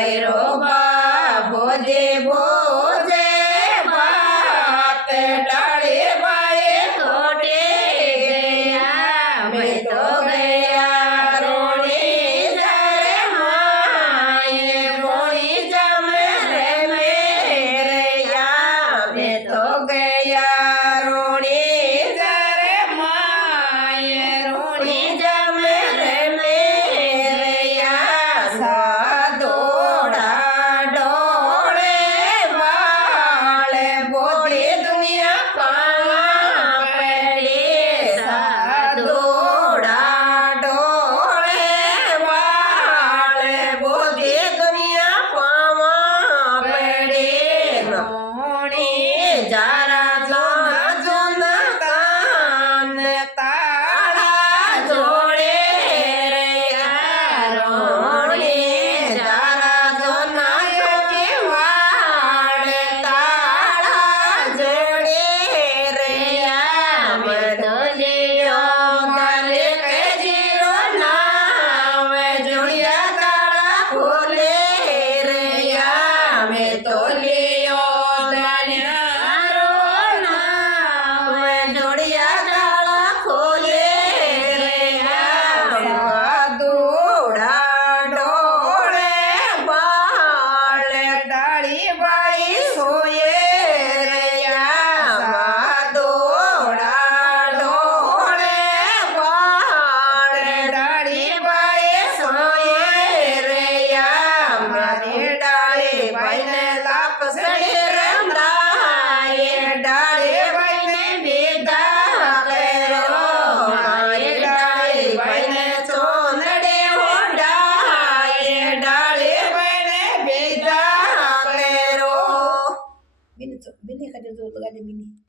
બૈરો બા ભોજે ભોજે ભાત ડાળે બાળે ખોટે ગયા મેં તો ગયા રોણી જરે માએ રોણી જમે રે મેરયા મેં તો ગયા રોણી જરે માએ રોણી જમે રે મેરયા સાદોડા ડોળે વાળે બોધી દુનિયા પાવા પડી સાદોડા ડોળે વાળે બોધી દુનિયા પાવા પડી રોણી જારા જોના જોના કાન તાળા જોડે રે રોણી જારા જોના યોગે વાળ તાળા જોડે રે મધલિયો ગલે કે જીરો નામ જોડિયા તાળા ખોલે રે મેં તો લિયો દાન્યારો નામ જોડિયા તાળા ખોલે રે સાદુડા ડોળે બાળે ડાળી બાળી સોયે રે સાદુડા ડોળે બાળે ડાળી બાળી સોયે રે મારી ડાળી ભાઈને લાપસડી રમદાય ડાળી ભાઈને ભેગા કરો મારી ડાળી ભાઈને ચોંદડે ઓઢાય ડાળી ભાઈને ભેગા કરો. Bini kata tu gaada bini.